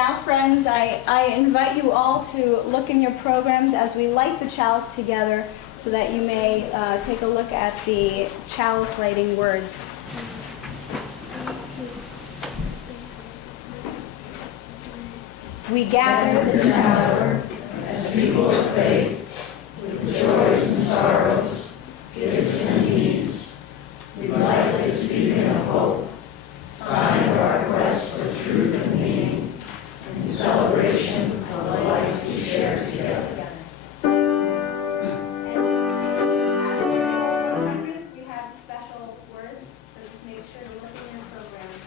now, friends, I invite you all to look in your programs as we light the chalice together so that you may take a look at the chalice lighting words. We gather this hour as people of faith, with joys and sorrows, gifts and needs. We lightly speaking of hope, sign of our quest for truth and meaning, in celebration of the life we share together. You have special words, so just make sure to look in your programs.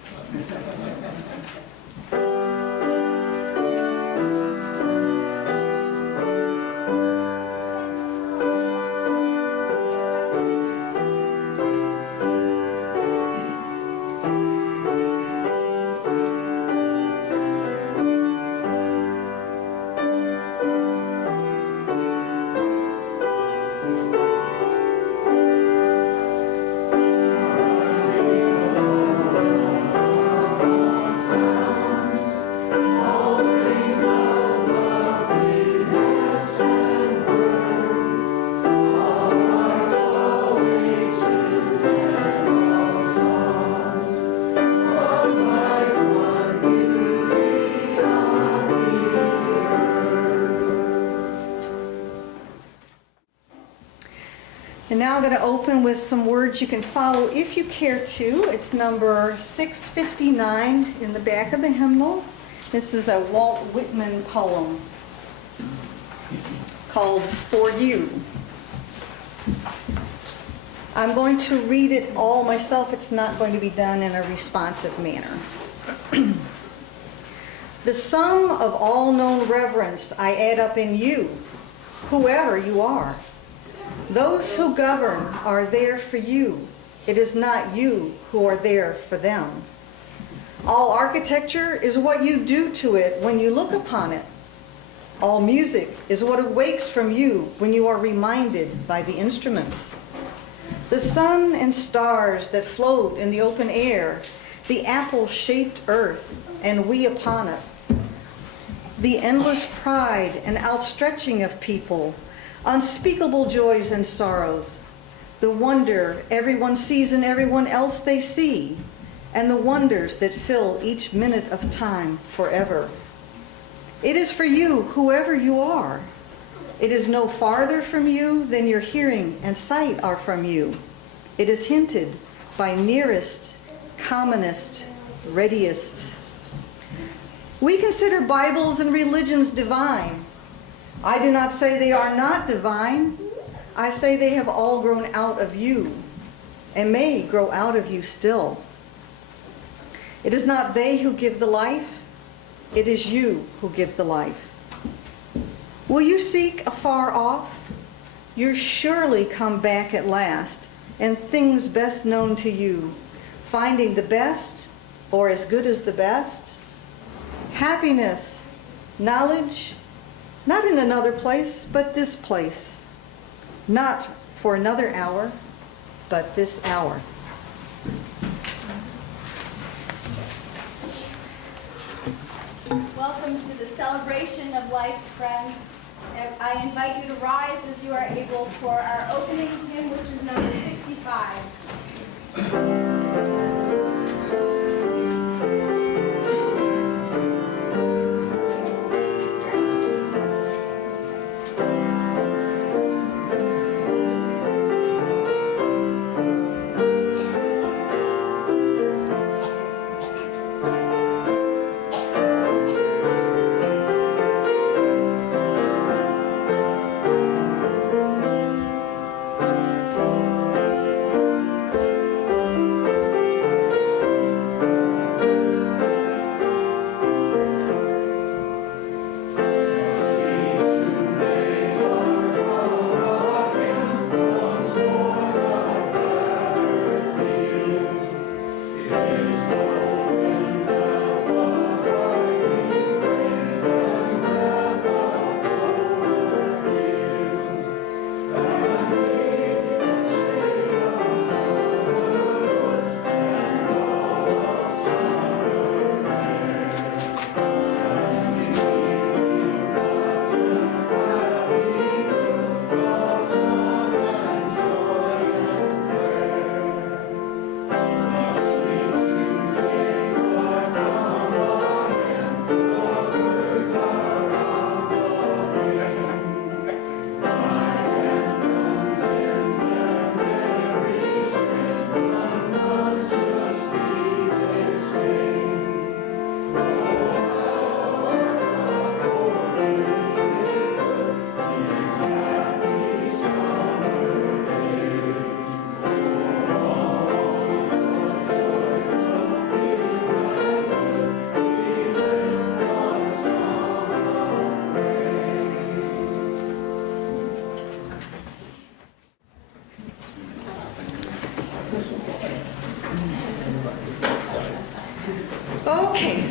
And now I'm going to open with some words you can follow if you care to. It's number 659 in the back of the hymnal. This is a Walt Whitman poem called For You. I'm going to read it all myself. It's not going to be done in a responsive manner. The sum of all known reverence I add up in you, whoever you are. Those who govern are there for you. It is not you who are there for them. All architecture is what you do to it when you look upon it. All music is what awakes from you when you are reminded by the instruments. The sun and stars that float in the open air, the apple-shaped earth, and we upon us. The endless pride and outstretching of people, unspeakable joys and sorrows, the wonder everyone sees in everyone else they see, and the wonders that fill each minute of time forever. It is for you, whoever you are. It is no farther from you than your hearing and sight are from you. It is hinted by nearest, commonest, readiest. We consider Bibles and religions divine. I do not say they are not divine. I say they have all grown out of you and may grow out of you still. It is not they who give the life. It is you who give the life. Will you seek afar off? You surely come back at last, and things best known to you, finding the best or as good as the best. Happiness, knowledge, not in another place, but this place. Not for another hour, but this hour. Welcome to the celebration of life, friends. I invite you to rise as you are able for our opening hymn, which is number 65.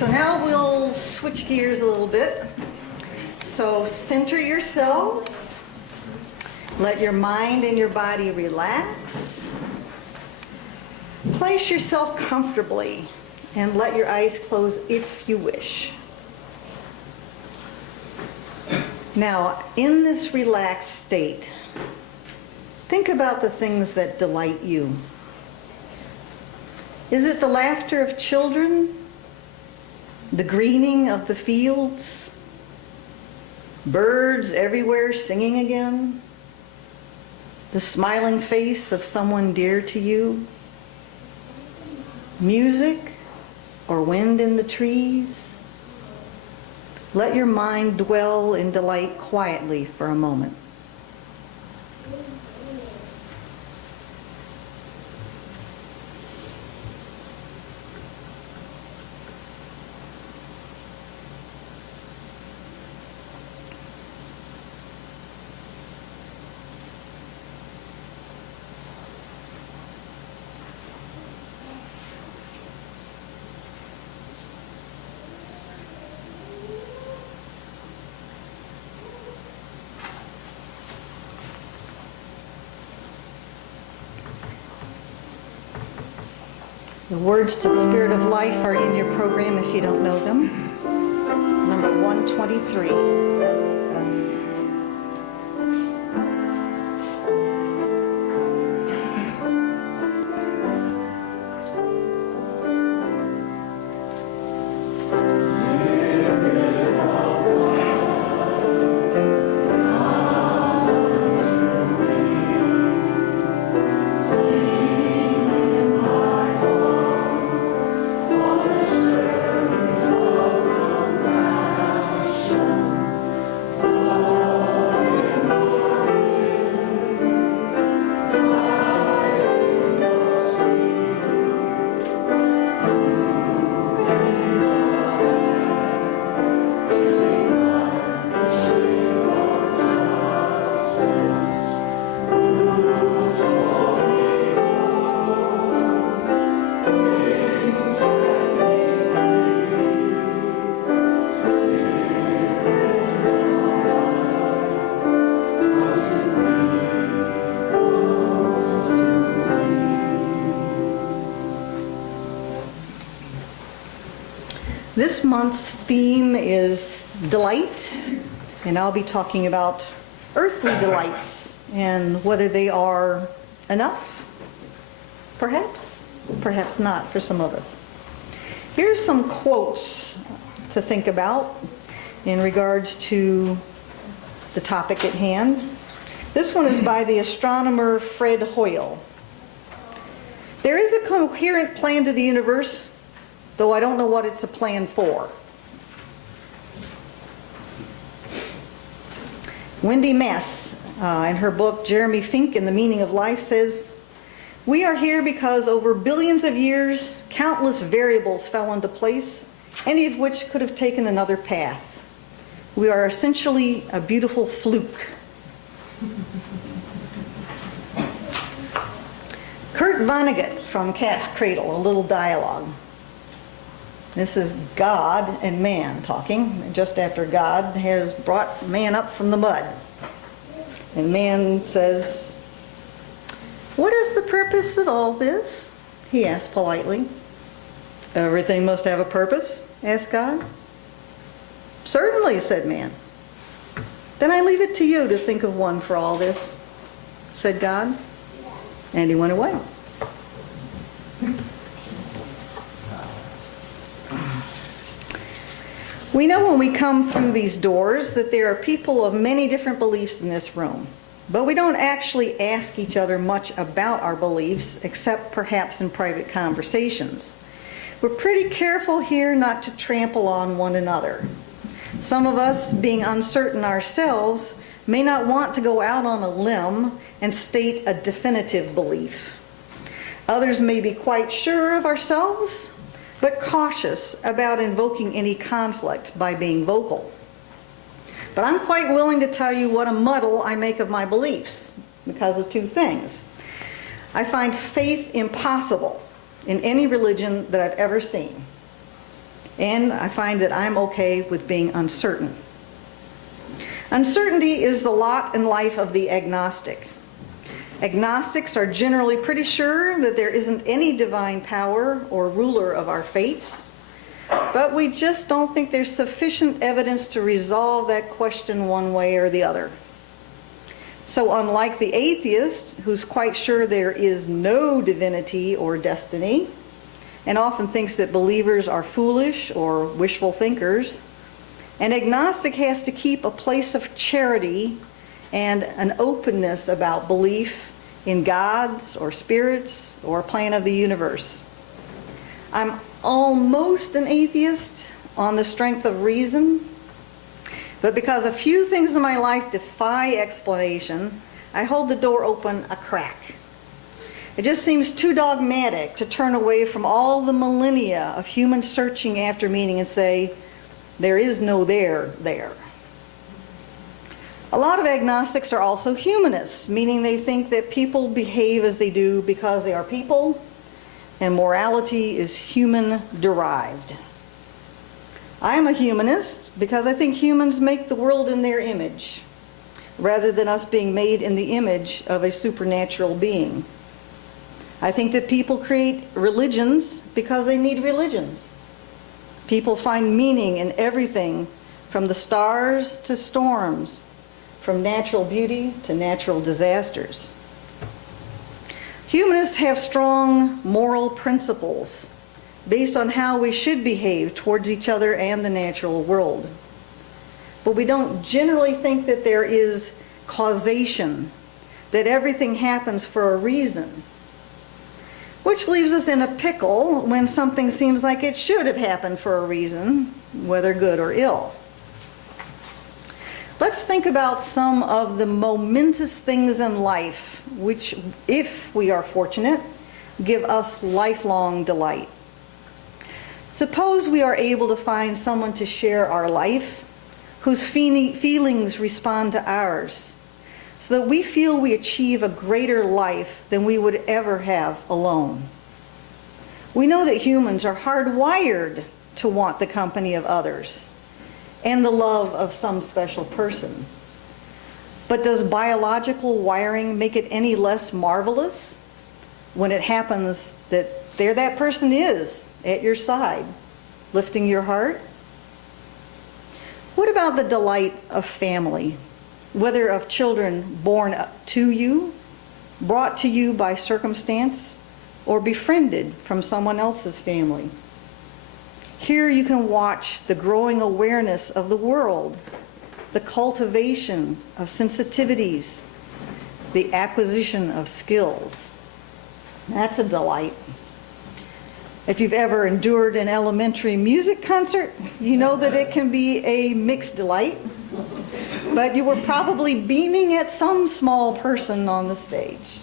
So now we'll switch gears a little bit. So center yourselves. Let your mind and your body relax. Place yourself comfortably and let your eyes close if you wish. Now, in this relaxed state, think about the things that delight you. Is it the laughter of children? The greening of the fields? Birds everywhere singing again? The smiling face of someone dear to you? Music or wind in the trees? Let your mind dwell in delight quietly for a moment. The words to the Spirit of Life are in your program if you don't know them. Number 123. This month's theme is delight, and I'll be talking about earthly delights and whether they are enough, perhaps not for some of us. Here's some quotes to think about in regards to the topic at hand. This one is by the astronomer Fred Hoyle. There is a coherent plan to the universe, though I don't know what it's a plan for. Wendy Mass, in her book Jeremy Fink and the Meaning of Life, says, "We are here because over billions of years, countless variables fell into place, any of which could have taken another path. We are essentially a beautiful fluke." Kurt Vonnegut from Cat's Cradle, a little dialogue. This is God and man talking, just after God has brought man up from the mud. And man says, "What is the purpose of all this?" he asked politely. "Everything must have a purpose?" asked God. "Certainly," said man. "Then I leave it to you to think of one for all this," said God. And he went away. We know when we come through these doors that there are people of many different beliefs in this room, but we don't actually ask each other much about our beliefs, except perhaps in private conversations. We're pretty careful here not to trample on one another. Some of us, being uncertain ourselves, may not want to go out on a limb and state a definitive belief. Others may be quite sure of ourselves, but cautious about invoking any conflict by being vocal. But I'm quite willing to tell you what a muddle I make of my beliefs because of two things. I find faith impossible in any religion that I've ever seen. And I find that I'm okay with being uncertain. Uncertainty is the lot and life of the agnostic. Agnostics are generally pretty sure that there isn't any divine power or ruler of our fates, but we just don't think there's sufficient evidence to resolve that question one way or the other. So unlike the atheist, who's quite sure there is no divinity or destiny, and often thinks that believers are foolish or wishful thinkers, an agnostic has to keep a place of charity and an openness about belief in gods or spirits or plan of the universe. I'm almost an atheist on the strength of reason, but because a few things in my life defy explanation, I hold the door open a crack. It just seems too dogmatic to turn away from all the millennia of human searching after meaning and say, there is no there. A lot of agnostics are also humanists, meaning they think that people behave as they do because they are people, and morality is human-derived. I am a humanist because I think humans make the world in their image, rather than us being made in the image of a supernatural being. I think that people create religions because they need religions. People find meaning in everything from the stars to storms, from natural beauty to natural disasters. Humanists have strong moral principles based on how we should behave towards each other and the natural world. But we don't generally think that there is causation, that everything happens for a reason, which leaves us in a pickle when something seems like it should have happened for a reason, whether good or ill. Let's think about some of the momentous things in life which, if we are fortunate, give us lifelong delight. Suppose we are able to find someone to share our life, whose feelings respond to ours, so that we feel we achieve a greater life than we would ever have alone. We know that humans are hardwired to want the company of others and the love of some special person. But does biological wiring make it any less marvelous when it happens that there that person is at your side, lifting your heart? What about the delight of family, whether of children born to you, brought to you by circumstance, or befriended from someone else's family? Here you can watch the growing awareness of the world, the cultivation of sensitivities, the acquisition of skills. That's a delight. If you've ever endured an elementary music concert, you know that it can be a mixed delight, but you were probably beaming at some small person on the stage.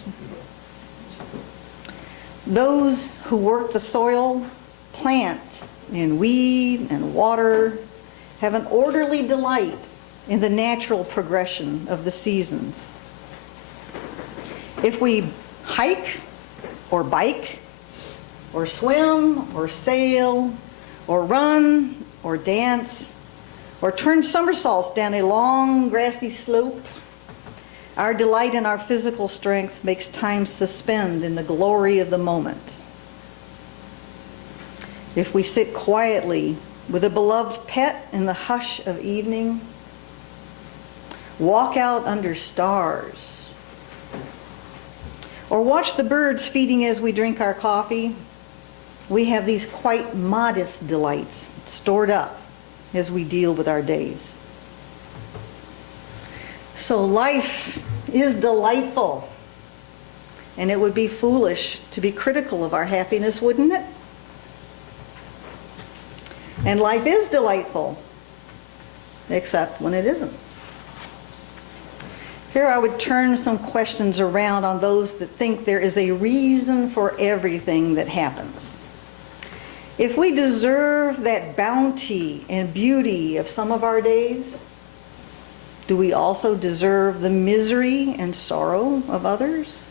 Those who work the soil, plant and weed and water, have an orderly delight in the natural progression of the seasons. If we hike or bike or swim or sail or run or dance or turn somersaults down a long grassy slope, our delight in our physical strength makes time suspend in the glory of the moment. If we sit quietly with a beloved pet in the hush of evening, walk out under stars, or watch the birds feeding as we drink our coffee, we have these quite modest delights stored up as we deal with our days. So life is delightful, and it would be foolish to be critical of our happiness, wouldn't it? And life is delightful, except when it isn't. Here I would turn some questions around on those that think there is a reason for everything that happens. If we deserve that bounty and beauty of some of our days, do we also deserve the misery and sorrow of others?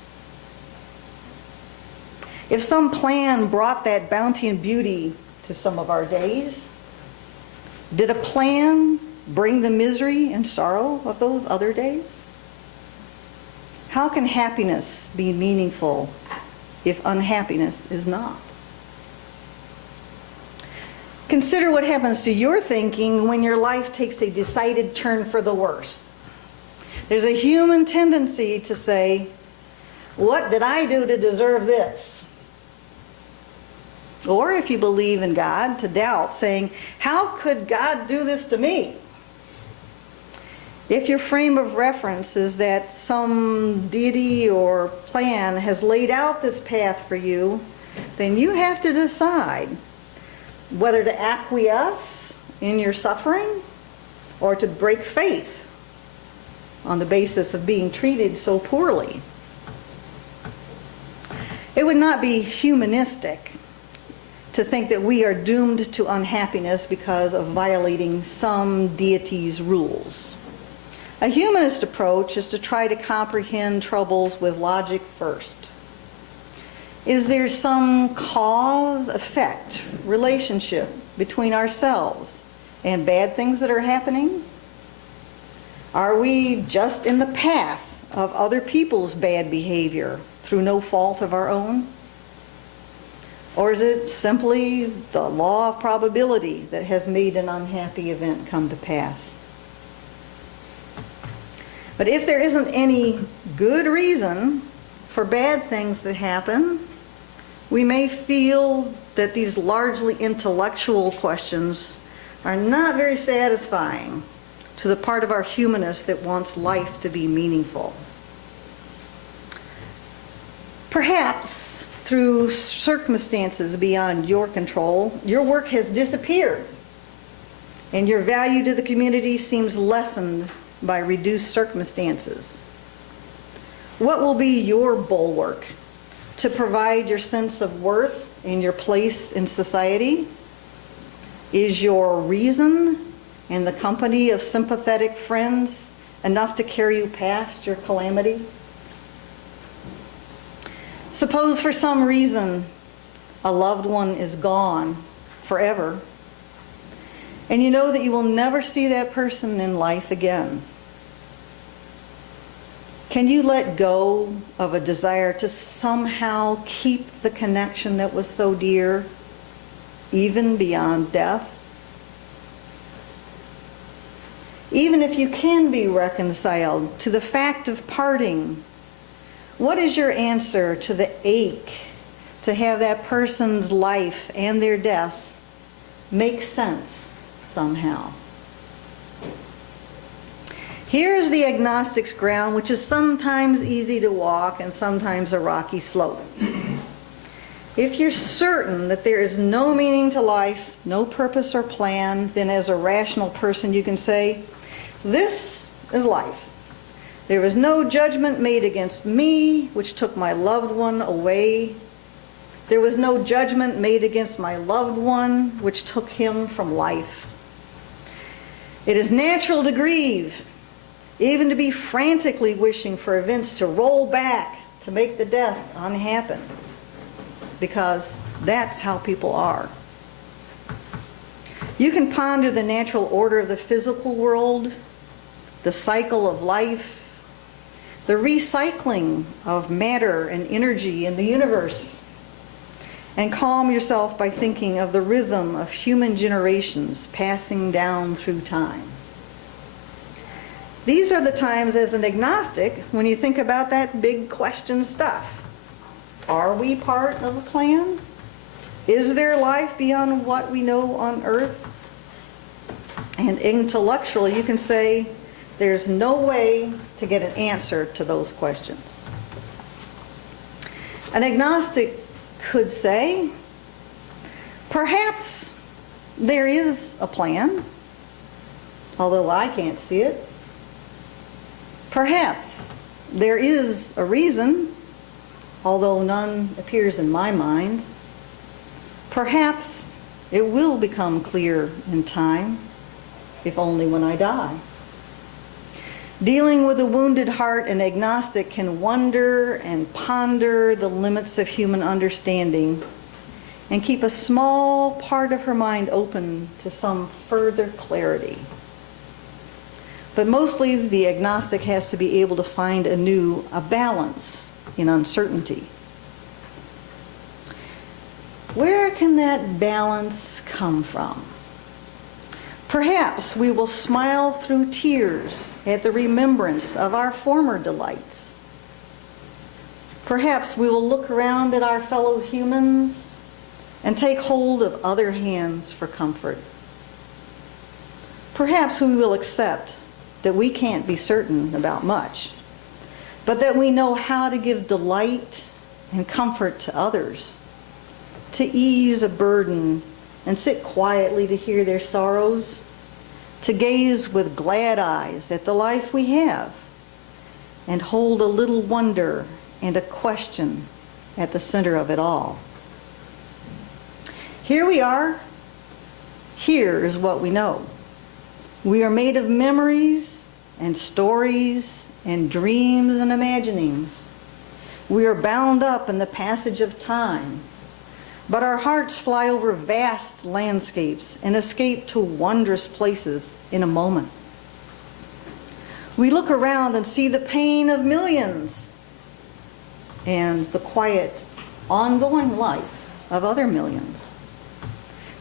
If some plan brought that bounty and beauty to to some of our days? Did a plan bring the misery and sorrow of those other days? How can happiness be meaningful if unhappiness is not? Consider what happens to your thinking when your life takes a decided turn for the worse. There's a human tendency to say, what did I do to deserve this? Or if you believe in God, to doubt, saying, how could God do this to me? If your frame of reference is that some deity or plan has laid out this path for you, then you have to decide whether to acquiesce in your suffering or to break faith on the basis of being treated so poorly. It would not be humanistic to think that we are doomed to unhappiness because of violating some deity's rules. A humanist approach is to try to comprehend troubles with logic first. Is there some cause-effect relationship between ourselves and bad things that are happening? Are we just in the path of other people's bad behavior through no fault of our own? Or is it simply the law of probability that has made an unhappy event come to pass? But if there isn't any good reason for bad things that happen, we may feel that these largely intellectual questions are not very satisfying to the part of our humanist that wants life to be meaningful. Perhaps through circumstances beyond your control, your work has disappeared, and your value to the community seems lessened by reduced circumstances. What will be your bulwark to provide your sense of worth and your place in society? Is your reason and the company of sympathetic friends enough to carry you past your calamity? Suppose for some reason a loved one is gone forever, and you know that you will never see that person in life again. Can you let go of a desire to somehow keep the connection that was so dear, even beyond death? Even if you can be reconciled to the fact of parting, what is your answer to the ache to have that person's life and their death make sense somehow? Here is the agnostic's ground, which is sometimes easy to walk and sometimes a rocky slope. If you're certain that there is no meaning to life, no purpose or plan, then as a rational person you can say, this is life. There was no judgment made against me, which took my loved one away. There was no judgment made against my loved one, which took him from life. It is natural to grieve, even to be frantically wishing for events to roll back to make the death unhappen, because that's how people are. You can ponder the natural order of the physical world, the cycle of life, the recycling of matter and energy in the universe, and calm yourself by thinking of the rhythm of human generations passing down through time. These are the times as an agnostic when you think about that big question stuff. Are we part of a plan? Is there life beyond what we know on earth? And intellectually you can say there's no way to get an answer to those questions. An agnostic could say, perhaps there is a plan, although I can't see it. Perhaps there is a reason, although none appears in my mind. Perhaps it will become clear in time, if only when I die. Dealing with a wounded heart, an agnostic can wonder and ponder the limits of human understanding and keep a small part of her mind open to some further clarity. But mostly the agnostic has to be able to find anew a balance in uncertainty. Where can that balance come from? Perhaps we will smile through tears at the remembrance of our former delights. Perhaps we will look around at our fellow humans and take hold of other hands for comfort. Perhaps we will accept that we can't be certain about much, but that we know how to give delight and comfort to others, to ease a burden and sit quietly to hear their sorrows, to gaze with glad eyes at the life we have, and hold a little wonder and a question at the center of it all. Here we are. Here is what we know. We are made of memories and stories and dreams and imaginings. We are bound up in the passage of time, but our hearts fly over vast landscapes and escape to wondrous places in a moment. We look around and see the pain of millions and the quiet, ongoing life of other millions.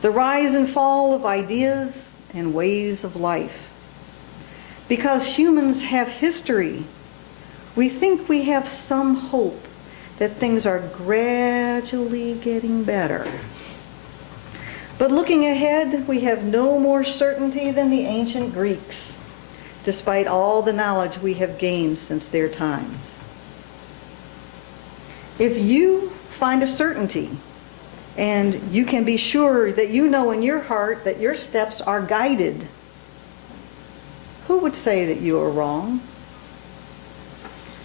The rise and fall of ideas and ways of life. Because humans have history, we think we have some hope that things are gradually getting better. But looking ahead, we have no more certainty than the ancient Greeks, despite all the knowledge we have gained since their times. If you find a certainty, and you can be sure that you know in your heart that your steps are guided, who would say that you are wrong?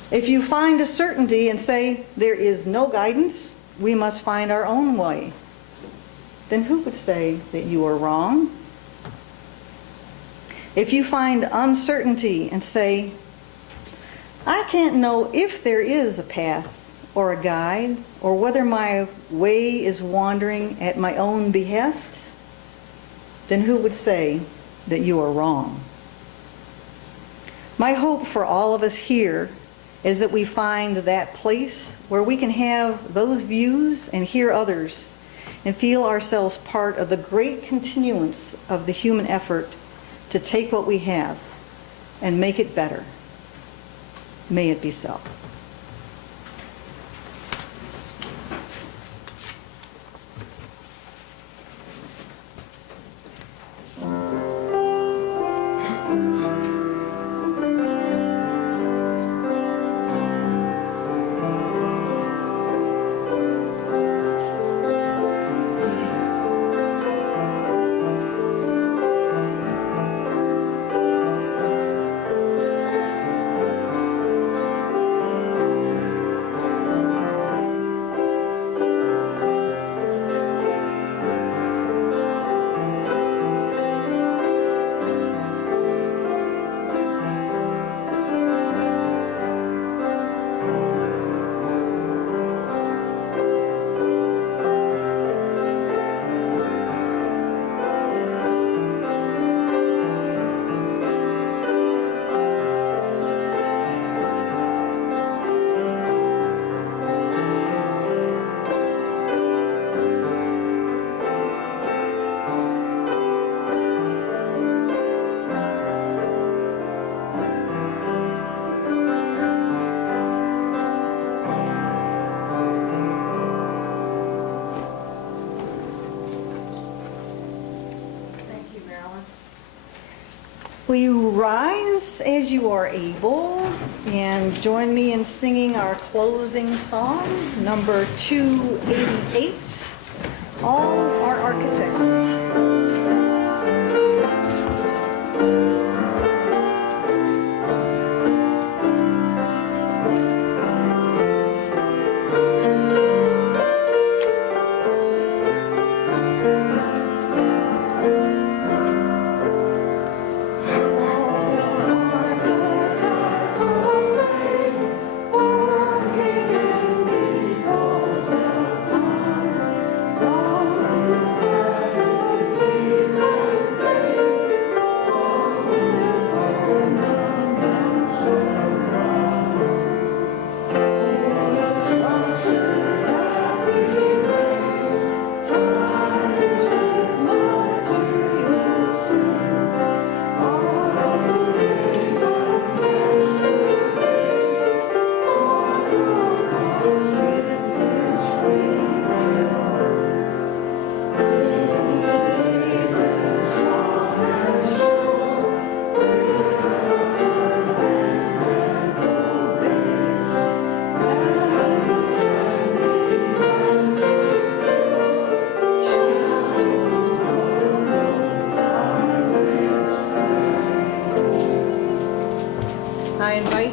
If you find a certainty and say there is no guidance, we must find our own way, then who would say that you are wrong? If you find uncertainty and say, I can't know if there is a path or a guide, or whether my way is wandering at my own behest, then who would say that you are wrong? My hope for all of us here is that we find that place where we can have those views and hear others and feel ourselves part of the great continuance of the human effort to take what we have and make it better. May it be so. Will you rise as you are able and join me in singing our closing song, number 288, All Our Architects. Working in these halls of time.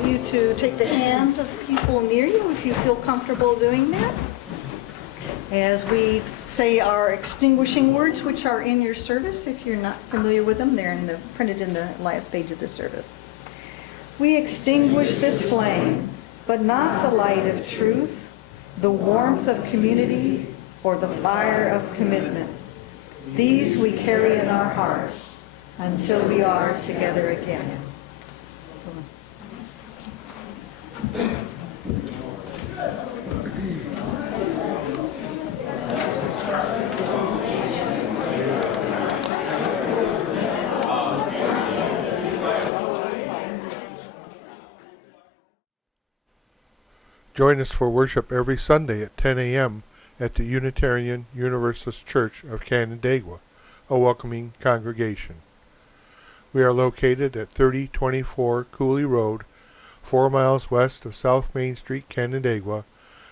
invite you to take the hands of the people near you if you feel comfortable doing that. As we say our extinguishing words, which are in your service, if you're not familiar with them, they're printed in the last page of the service. We extinguish this flame, but not the light of truth, the warmth of community, or the fire of commitment. These we carry in our hearts until we are together again. Join us for worship every Sunday at 10 a.m. at the Unitarian Universalist Church of Canandaigua, a welcoming congregation. We are located at 3024 Cooley Road, 4 miles west of South Main Street, Canandaigua,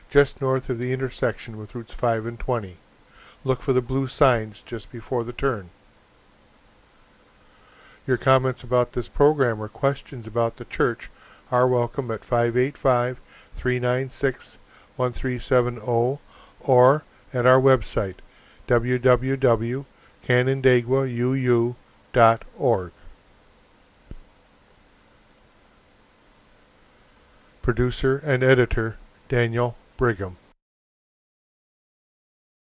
just north of the intersection with Routes 5 and 20. Look for the blue signs just before the turn. Your comments about this program or questions about the church are welcome at 585-396-1370 or at our website, www.canandaiguauu.org. Producer and editor, Daniel Brigham.